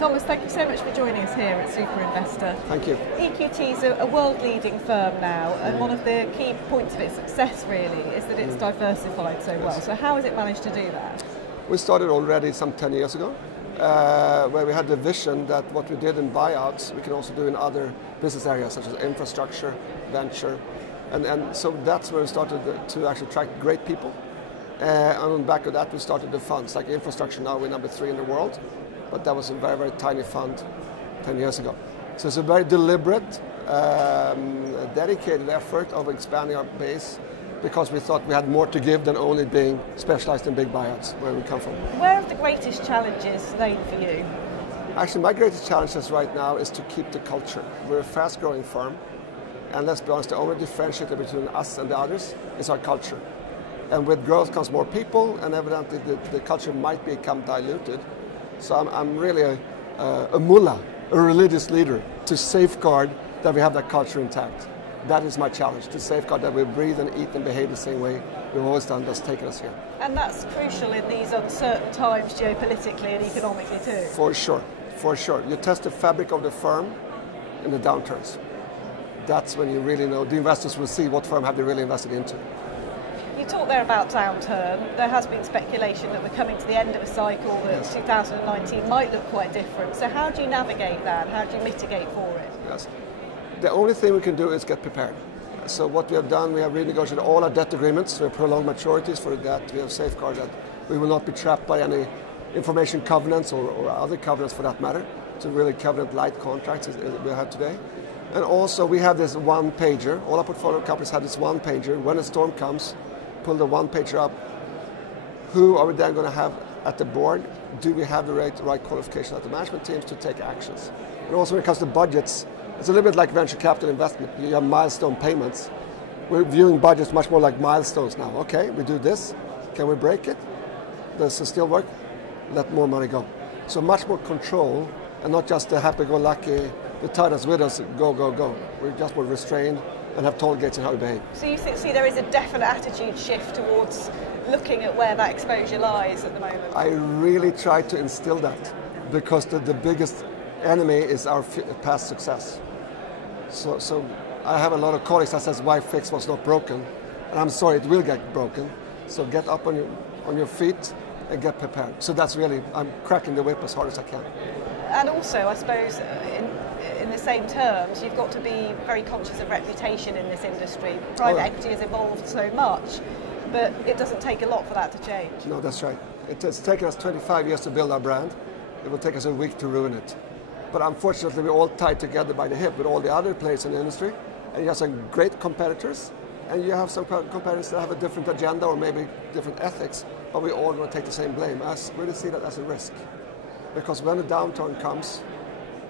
Thomas, thank you so much for joining us here at Super Investor. Thank you. EQT is a world-leading firm now, and one of the key points of its success really is that it's diversified so well. So how has it managed to do that? We started already some 10 years ago, where we had the vision that what we did in buyouts, we can also do in other business areas such as infrastructure, venture, and so that's where we started to actually attract great people. And on the back of that, we started the funds, like infrastructure. Now we're number 3 in the world, but that was a very, very tiny fund 10 years ago. So it's a very deliberate, dedicated effort of expanding our base because we thought we had more to give than only being specialized in big buyouts, where we come from. Where are the greatest challenges laid for you? Actually, my greatest challenges right now is to keep the culture. We're a fast-growing firm, and let's be honest, the only differentiator between us and the others is our culture. And with growth comes more people, and evidently the culture might become diluted. So I'm really a mullah, a religious leader, to safeguard that we have that culture intact. That is my challenge, to safeguard that we breathe and eat and behave the same way we've always done. That's taken us here. And that's crucial in these uncertain times geopolitically and economically too. For sure, for sure. You test the fabric of the firm in the downturns. That's when you really know, the investors will see what firm have they really invested into. You talked there about downturn. There has been speculation that we're coming to the end of a cycle, that 2019 might look quite different. So how do you navigate that? How do you mitigate for it? Yes. The only thing we can do is get prepared. So what we have done, we have renegotiated all our debt agreements. We have prolonged maturities for debt. We have safeguarded that we will not be trapped by any information covenants or other covenants for that matter. So really covenant-light contracts we have today. And also we have this one-pager. All our portfolio companies have this one-pager. When a storm comes, pull the one-pager up. Who are we then going to have at the board? Do we have the right qualification at the management teams to take actions? And also when it comes to budgets, it's a little bit like venture capital investment. You have milestone payments. We're viewing budgets much more like milestones now. Okay, we do this. Can we break it? Does it still work? Let more money go. So much more control and not just the happy-go-lucky, the tide is with us, go, go, go. We're just more restrained and have toll gates in how we behave. So you see there is a definite attitude shift towards looking at where that exposure lies at the moment? I really try to instill that because the biggest enemy is our past success. So I have a lot of colleagues that says why fix what's not broken, and I'm sorry, it will get broken. So get up on your feet and get prepared. So that's really, I'm cracking the whip as hard as I can. And also, I suppose, in the same terms, you've got to be very conscious of reputation in this industry. Private equity has evolved so much, but it doesn't take a lot for that to change. No, that's right. It has taken us 25 years to build our brand. It will take us a week to ruin it. But unfortunately, we're all tied together by the hip with all the other players in the industry. And you have some great competitors, and you have some competitors that have a different agenda or maybe different ethics, but we all want to take the same blame. I really see that as a risk. Because when the downturn comes,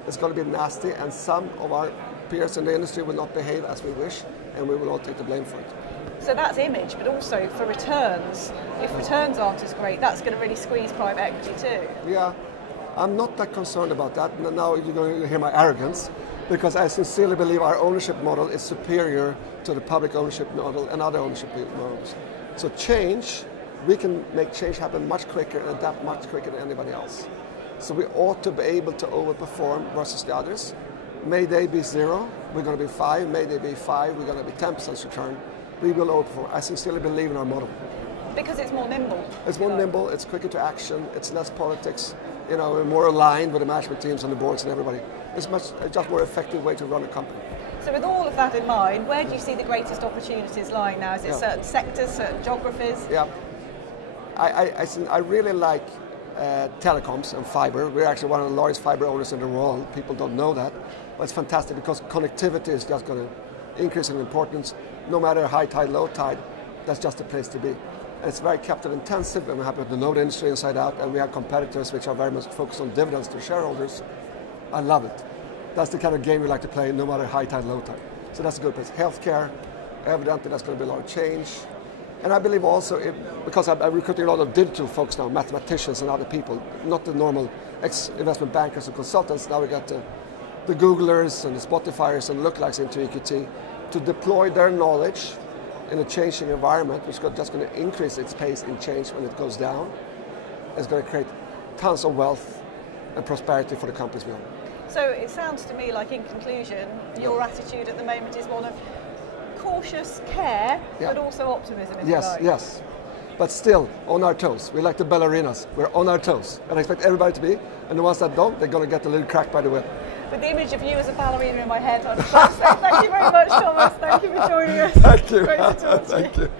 it's going to be nasty, and some of our peers in the industry will not behave as we wish, and we will all take the blame for it. So that's image, but also for returns. If returns aren't as great, that's going to really squeeze private equity too. Yeah, I'm not that concerned about that. Now you're going to hear my arrogance, because I sincerely believe our ownership model is superior to the public ownership model and other ownership models. So change, we can make change happen much quicker and adapt much quicker than anybody else. So we ought to be able to overperform versus the others. May they be 0, we're going to be 5. May they be 5, we're going to be 10% return. We will overperform. I sincerely believe in our model. Because it's more nimble. It's more nimble, it's quicker to action, it's less politics. You know, we're more aligned with the management teams and the boards and everybody. It's just more effective way to run a company. So with all of that in mind, where do you see the greatest opportunities lying now? Is it certain sectors, certain geographies? Yeah, I really like telecoms and fiber. We're actually one of the largest fiber owners in the world. People don't know that, but it's fantastic because connectivity is just going to increase in importance. No matter high tide, low tide, that's just the place to be. And it's very capital intensive, and we have to know the industry inside out, and we have competitors which are very much focused on dividends to shareholders. I love it. That's the kind of game we like to play, no matter high tide, low tide. So that's a good place. Healthcare, evidently that's going to be a lot of change. And I believe also, because I'm recruiting a lot of digital folks now, mathematicians and other people, not the normal ex-investment bankers and consultants. Now we got the Googlers and the Spotifyers and lookalikes into EQT to deploy their knowledge in a changing environment, which is just going to increase its pace in change when it goes down. It's going to create tons of wealth and prosperity for the companies we own. So it sounds to me like, in conclusion, your attitude at the moment is one of cautious care, but also optimism, if you like. Yes. But still on our toes. We're like the ballerinas. We're on our toes. And I expect everybody to be. And the ones that don't, they're going to get a little crack by the whip. With the image of you as a ballerina in my head, I'd like to say thank you very much, Thomas. Thank you for joining us. Thank you. Great to talk to Thank you.